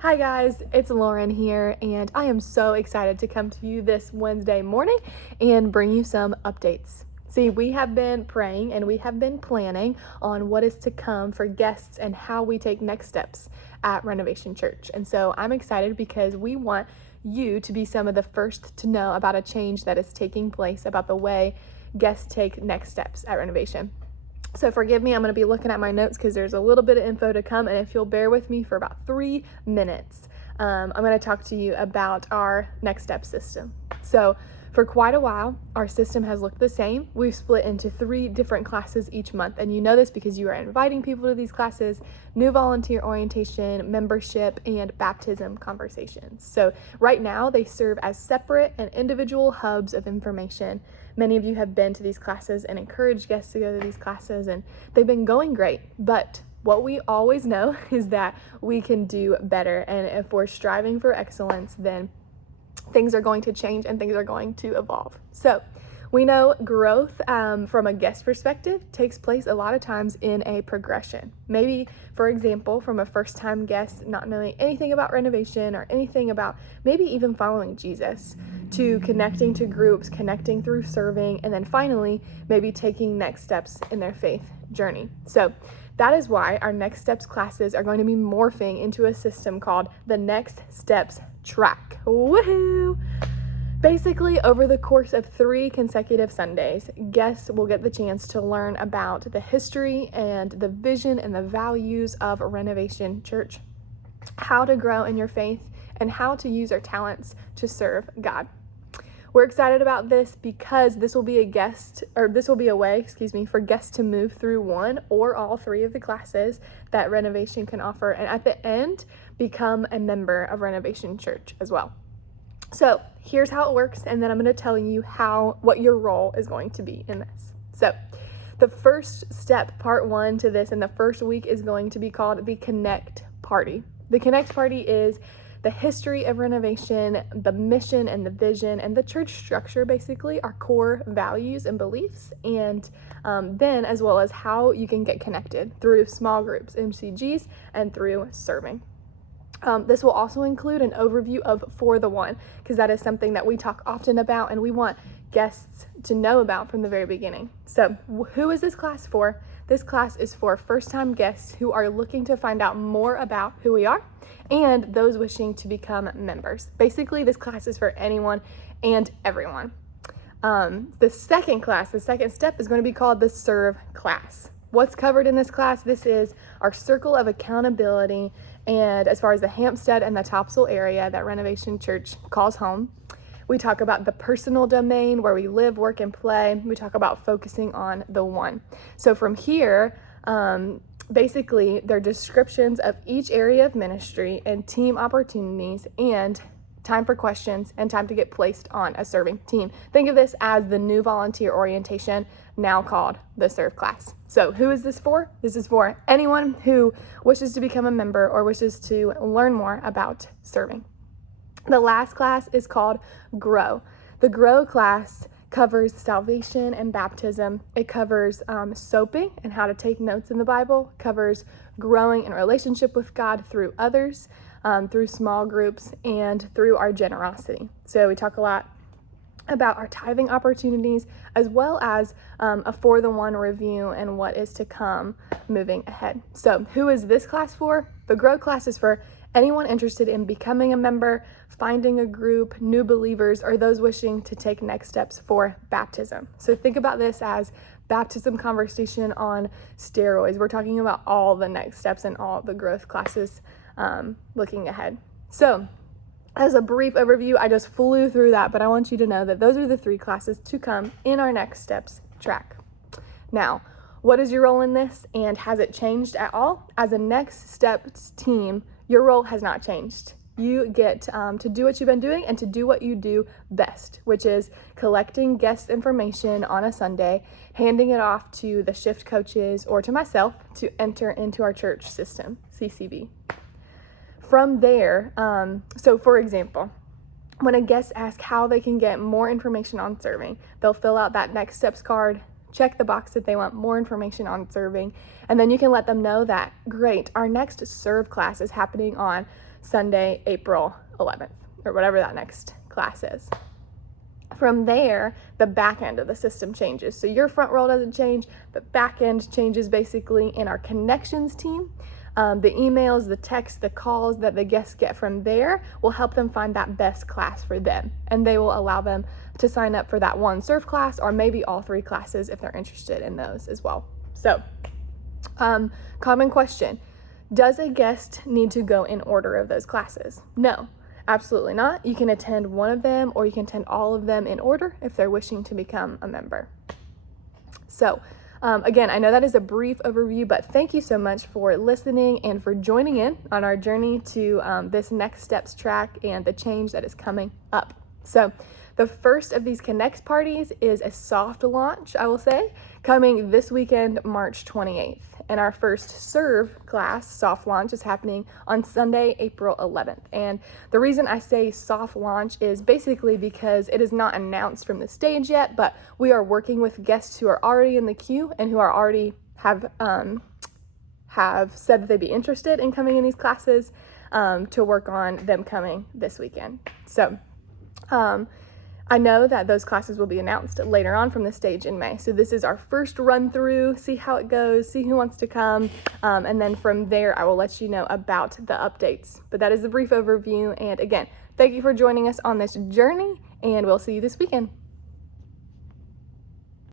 Hi guys, it's Lauren here, and I am so excited to come to you this Wednesday morning and bring you some updates. See, we have been praying and we have been planning on what is to come for guests and how we take next steps at Renovation Church. And so I'm excited because we want you to be some of the first to know about a change that is taking place about the way guests take next steps at Renovation. So forgive me, I'm going to be looking at my notes because there's a little bit of info to come, and if you'll bear with me for about 3 minutes, I'm going to talk to you about our next step system. So for quite a while, our system has looked the same. We've split into 3 different classes each month, and you know this because you are inviting people to these classes: new volunteer orientation, membership, and baptism conversations. So right now, they serve as separate and individual hubs of information. Many of you have been to these classes and encouraged guests to go to these classes, and they've been going great. But what we always know is that we can do better. And if we're striving for excellence, then things are going to change and things are going to evolve. So we know growth from a guest perspective takes place a lot of times in a progression. Maybe, for example, from a first-time guest not knowing anything about Renovation or anything about maybe even following Jesus, to connecting to groups, connecting through serving, and then finally maybe taking next steps in their faith journey. So that is why our Next Steps classes are going to be morphing into a system called the Next Steps Track. Woohoo! Basically, over the course of 3 consecutive Sundays, guests will get the chance to learn about the history and the vision and the values of Renovation Church, how to grow in your faith, and how to use our talents to serve God. We're excited about this because this will be a way for guests to move through one or all 3 of the classes that Renovation can offer, and at the end, become a member of Renovation Church as well. So here's how it works, and then I'm going to tell you what your role is going to be in this. So the first step, part 1 to this in the first week, is going to be called the Connect Party. The Connect Party is the history of Renovation, the mission and the vision, and the church structure, basically our core values and beliefs, and then as well as how you can get connected through small groups, MCGs, and through serving. This will also include an overview of For the One, because that is something that we talk often about and we want guests to know about from the very beginning. So who is this class for? This class is for first-time guests who are looking to find out more about who we are and those wishing to become members. Basically, this class is for anyone and everyone. The second step is going to be called the Serve class. What's covered in this class? This is our circle of accountability, and as far as the Hampstead and the Topsail area that Renovation Church calls home. We talk about the personal domain where we live, work, and play. We talk about focusing on the one. So from here, basically, they're descriptions of each area of ministry and team opportunities and time for questions and time to get placed on a serving team. Think of this as the new volunteer orientation, now called the Serve class. So who is this for? This is for anyone who wishes to become a member or wishes to learn more about serving. The last class is called Grow. The Grow class covers salvation and baptism. It covers soaping and how to take notes in the Bible, covers growing in relationship with God through others, through small groups, and through our generosity. So we talk a lot about our tithing opportunities, as well as a For the One review and what is to come moving ahead. So who is this class for? The Grow class is for anyone interested in becoming a member, finding a group, new believers, or those wishing to take next steps for baptism. So think about this as baptism conversation on steroids. We're talking about all the next steps and all the growth classes looking ahead. So as a brief overview, I just flew through that, but I want you to know that those are the 3 classes to come in our Next Steps track. Now, what is your role in this, and has it changed at all? As a Next Steps team, your role has not changed. You get to do what you've been doing and to do what you do best, which is collecting guest information on a Sunday, handing it off to the shift coaches or to myself to enter into our church system, CCB. From there, so for example, when a guest asks how they can get more information on serving, they'll fill out that Next Steps card, check the box that they want more information on serving, and then you can let them know that, great, our next Serve class is happening on Sunday, April 11th, or whatever that next class is. From there, the back end of the system changes. So your front roll doesn't change, but back end changes basically in our connections team. The emails, the texts, the calls that the guests get from there will help them find that best class for them. And they will allow them to sign up for that one serve class, or maybe all 3 classes if they're interested in those as well. So, common question. Does a guest need to go in order of those classes? No, absolutely not. You can attend one of them, or you can attend all of them in order if they're wishing to become a member. So, again, I know that is a brief overview, but thank you so much for listening and for joining in on our journey to this Next Steps track and the change that is coming up. So the first of these Connect parties is a soft launch, I will say, coming this weekend, March 28th. And our first Serve class, soft launch, is happening on Sunday, April 11th. And the reason I say soft launch is basically because it is not announced from the stage yet, but we are working with guests who are already in the queue and who are already have said that they'd be interested in coming in these classes to work on them coming this weekend. So, I know that those classes will be announced later on from the stage in May. So this is our first run through, see how it goes, see who wants to come. And then from there, I will let you know about the updates. But that is a brief overview. And again, thank you for joining us on this journey, and we'll see you this weekend.